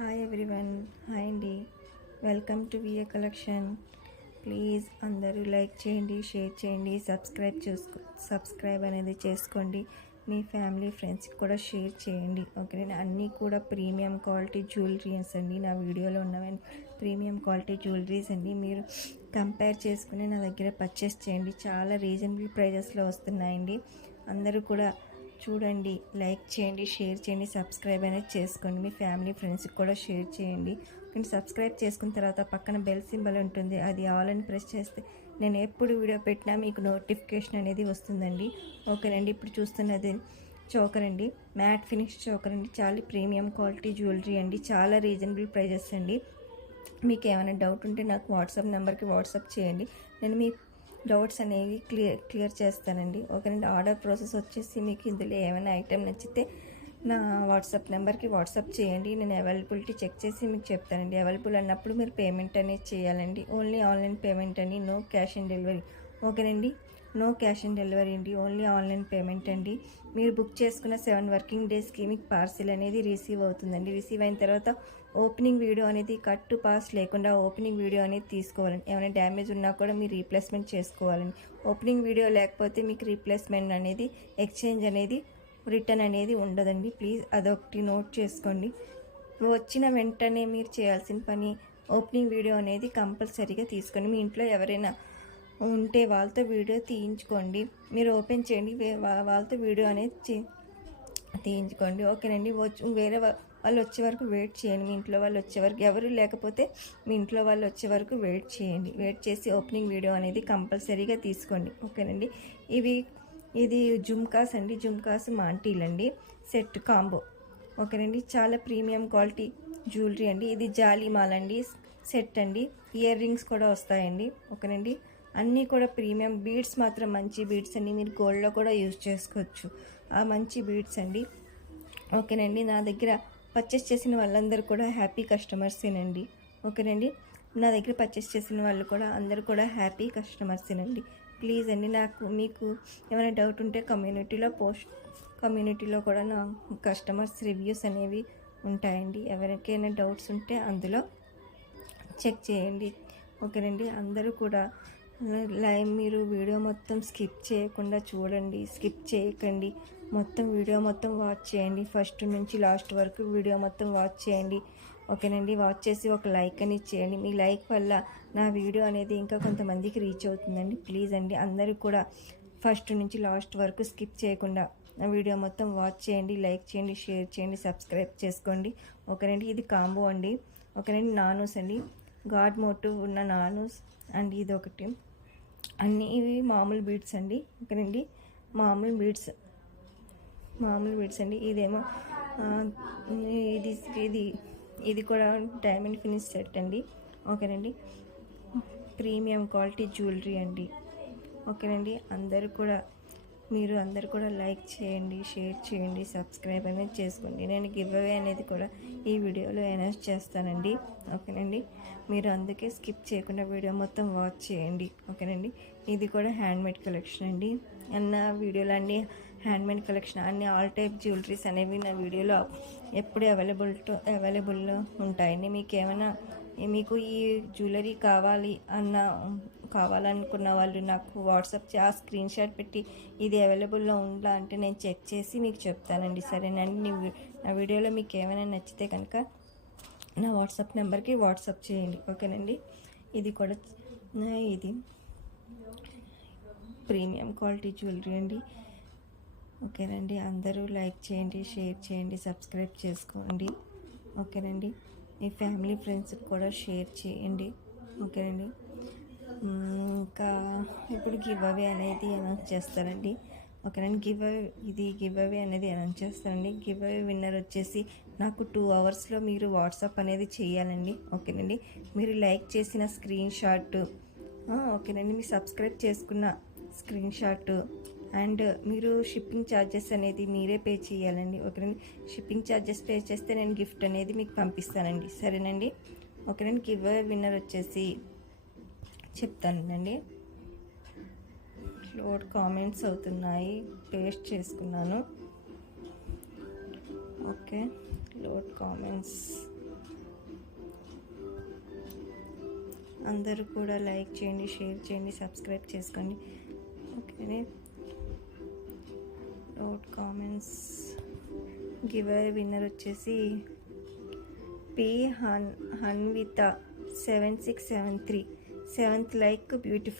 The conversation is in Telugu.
హాయ్ ఎవ్రీవన్, హాయ్ అండి. Welcome to VA collection. Please అందరూ లైక్ చేయండి, షేర్ చేయండి, సబ్స్క్రైబ్ అనేది చేసుకోండి. మీ ఫ్యామిలీ ఫ్రెండ్స్కి కూడా షేర్ చేయండి. ఓకేనా? అన్నీ కూడా ప్రీమియం క్వాలిటీ జ్యువెలరీస్ అండి. నా వీడియోలో ఉన్నవన్నీ ప్రీమియం క్వాలిటీ జ్యువెలరీస్ అండి. మీరు కంపేర్ చేసుకుని నా దగ్గర పర్చేస్ చేయండి. చాలా రీజనబుల్ ప్రైజెస్లో వస్తున్నాయండి. అందరూ కూడా చూడండి, లైక్ చేయండి, షేర్ చేయండి, సబ్స్క్రైబ్ అనేది చేసుకోండి. మీ ఫ్యామిలీ ఫ్రెండ్స్కి కూడా షేర్ చేయండి. కానీ సబ్స్క్రైబ్ చేసుకున్న తర్వాత పక్కన బెల్ సింబల్ ఉంటుంది, అది ఆల్ అని ప్రెస్ చేస్తే నేను ఎప్పుడు వీడియో పెట్టినా మీకు నోటిఫికేషన్ అనేది వస్తుందండి. ఓకేనండి. ఇప్పుడు చూస్తున్నది చోకర్ అండి, మ్యాట్ ఫినిష్ చోకర్ అండి. చాలా ప్రీమియం క్వాలిటీ జ్యువెలరీ అండి. చాలా రీజనబుల్ ప్రైజెస్ అండి. మీకు ఏమైనా డౌట్ ఉంటే నాకు వాట్సాప్ నెంబర్కి వాట్సాప్ చేయండి. నేను మీ డౌట్స్ అనేవి క్లియర్ చేస్తానండి. ఓకేనండి. ఆర్డర్ ప్రాసెస్ వచ్చేసి మీకు ఇందులో ఏమైనా ఐటెం నచ్చితే నా వాట్సాప్ నెంబర్కి వాట్సాప్ చేయండి. నేను అవైలబిలిటీ చెక్ చేసి మీకు చెప్తానండి. అవైలబుల్ అన్నప్పుడు మీరు పేమెంట్ అనేది చేయాలండి. ఓన్లీ ఆన్లైన్ పేమెంట్ అండి, నో క్యాష్ ఆన్ డెలివరీ. ఓకేనండి. నో క్యాష్ ఆన్ డెలివరీ అండి, ఓన్లీ ఆన్లైన్ పేమెంట్ అండి. మీరు బుక్ చేసుకున్న 7 వర్కింగ్ డేస్కి మీకు పార్సిల్ అనేది రిసీవ్ అవుతుందండి. రిసీవ్ అయిన తర్వాత ఓపెనింగ్ వీడియో అనేది కట్ టు పాస్ లేకుండా ఓపెనింగ్ వీడియో అనేది తీసుకోవాలండి. ఏమైనా డ్యామేజ్ ఉన్నా కూడా మీరు రీప్లేస్మెంట్ చేసుకోవాలండి. ఓపెనింగ్ వీడియో లేకపోతే మీకు రీప్లేస్మెంట్ అనేది, ఎక్స్చేంజ్ అనేది, రిటర్న్ అనేది ఉండదండి. ప్లీజ్ అదొకటి నోట్ చేసుకోండి. వచ్చిన వెంటనే మీరు చేయాల్సిన పని ఓపెనింగ్ వీడియో అనేది కంపల్సరీగా తీసుకోండి. మీ ఇంట్లో ఎవరైనా ఉంటే వాళ్ళతో వీడియో తీయించుకోండి. మీరు ఓపెన్ చేయండి, వాళ్ళతో వీడియో అనేది తీయించుకోండి. ఓకేనండి. వేరే వాళ్ళు వచ్చే వరకు వెయిట్ చేయండి. మీ ఇంట్లో వాళ్ళు వచ్చే వరకు, ఎవరు లేకపోతే మీ ఇంట్లో వాళ్ళు వచ్చే వరకు వెయిట్ చేయండి. వెయిట్ చేసి ఓపెనింగ్ వీడియో అనేది కంపల్సరీగా తీసుకోండి. ఓకేనండి. ఇది జుమ్కాస్ అండి, జుమ్కాస్ మాంటీలు అండి, సెట్ కాంబో. ఓకేనండి. చాలా ప్రీమియం క్వాలిటీ జ్యువెలరీ అండి. ఇది జాలీమాల్ అండి, సెట్ అండి. ఇయర్ రింగ్స్ కూడా వస్తాయండి. ఓకేనండి. అన్నీ కూడా ప్రీమియం. బీడ్స్ మాత్రం మంచి బీడ్స్ అండి. మీరు గోల్డ్లో కూడా యూజ్ చేసుకోవచ్చు. ఆ మంచి బీడ్స్ అండి. ఓకేనండి. నా దగ్గర పర్చేస్ చేసిన వాళ్ళందరూ కూడా హ్యాపీ కస్టమర్సేనండి. ఓకేనండి. నా దగ్గర పర్చేస్ చేసిన వాళ్ళు కూడా అందరూ కూడా హ్యాపీ కస్టమర్సేనండి. ప్లీజ్ అండి, మీకు ఏమైనా డౌట్ ఉంటే కమ్యూనిటీలో కూడా నా కస్టమర్స్ రివ్యూస్ అనేవి ఉంటాయండి. ఎవరికైనా డౌట్స్ ఉంటే అందులో చెక్ చేయండి. ఓకేనండి. అందరూ కూడా మీరు వీడియో మొత్తం స్కిప్ చేయకుండా చూడండి, స్కిప్ చేయకండి. మొత్తం వీడియో మొత్తం వాచ్ చేయండి. ఫస్ట్ నుంచి లాస్ట్ వరకు వీడియో మొత్తం వాచ్ చేయండి. ఓకేనండి. వాచ్ చేసి ఒక లైక్ అని చేయండి. మీ లైక్ వల్ల నా వీడియో అనేది ఇంకా కొంతమందికి రీచ్ అవుతుందండి. ప్లీజ్ అండి, అందరూ కూడా ఫస్ట్ నుంచి లాస్ట్ వరకు స్కిప్ చేయకుండా నా వీడియో మొత్తం వాచ్ చేయండి, లైక్ చేయండి, షేర్ చేయండి, సబ్స్క్రైబ్ చేసుకోండి. ఓకేనండి. ఇది కాంబో అండి. ఓకేనండి. నానూస్ అండి, గాడ్ మోటివ్ ఉన్న నానూస్ అండ్ ఇది ఒకటి. అన్నీ ఇవి మామూలు బీడ్స్ అండి. ఓకేనండి. మామూలు బీడ్స్ అండి. ఇదేమో ఇది కూడా డైమండ్ ఫినిష్ సెట్ అండి. ఓకేనండి. ప్రీమియం క్వాలిటీ జ్యువెలరీ అండి. ఓకేనండి. మీరు అందరూ కూడా లైక్ చేయండి, షేర్ చేయండి, సబ్స్క్రైబ్ అనేది చేసుకోండి. నేను గివ్ అవే అనేది కూడా ఈ వీడియోలో అనౌన్స్ చేస్తానండి. ఓకేనండి. మీరు అందుకే స్కిప్ చేయకుండా వీడియో మొత్తం వాచ్ చేయండి. ఓకేనండి. ఇది కూడా హ్యాండ్మేడ్ కలెక్షన్ అండి. వీడియోలో అన్నీ హ్యాండ్మేడ్ కలెక్షన్, అన్ని ఆల్ టైప్ జ్యువెలరీస్ అనేవి నా వీడియోలో ఎప్పుడు అవైలబుల్లో ఉంటాయండి. మీకు ఈ జ్యువెలరీ కావాలనుకున్న వాళ్ళు నాకు వాట్సాప్ ఆ స్క్రీన్ షాట్ పెట్టి ఇది అవైలబుల్లో ఉందా అంటే నేను చెక్ చేసి మీకు చెప్తానండి. సరేనండి. నా వీడియోలో మీకు ఏమైనా నచ్చితే కనుక నా వాట్సాప్ నెంబర్కి వాట్సాప్ చేయండి. ఓకేనండి. ఇది కూడా ఇది ప్రీమియం క్వాలిటీ జ్యువెలరీ అండి. ఓకేనండి. అందరూ లైక్ చేయండి, షేర్ చేయండి, సబ్స్క్రైబ్ చేసుకోండి. ఓకేనండి. మీ ఫ్యామిలీ ఫ్రెండ్స్కి కూడా షేర్ చేయండి. ఓకేనండి. ఇంకా ఇప్పుడు గివ్ అవే అనేది అనౌన్స్ చేస్తారండి. ఓకేనండి. గివ్ అవే అనేది అనౌన్స్ చేస్తారండి. గివ్ అవే విన్నర్ వచ్చేసి నాకు 2 అవర్స్లో మీరు వాట్సాప్ అనేది చేయాలండి. ఓకేనండి. మీరు లైక్ చేసిన స్క్రీన్ షాట్, ఓకేనండి, మీరు సబ్స్క్రైబ్ చేసుకున్న స్క్రీన్ షాట్ అండ్ మీరు షిప్పింగ్ ఛార్జెస్ అనేది మీరే పే చేయాలండి. ఓకేనండి. షిప్పింగ్ ఛార్జెస్ పే చేస్తే నేను గిఫ్ట్ అనేది మీకు పంపిస్తానండి. సరేనండి. ఓకేనండి. గివ్ అవే విన్నర్ వచ్చేసి చెప్తానండి. లోడ్ కామెంట్స్ అవుతున్నాయి, పేస్ట్ చేసుకున్నాను. Okay, load comments. అందరూ కూడా లైక్ చేయండి, షేర్ చేయండి, సబ్స్క్రైబ్ చేసుకోండి. ఓకేనే. Load comments give away winner వచ్చేసి P Hanvitha 7673 7th like beautiful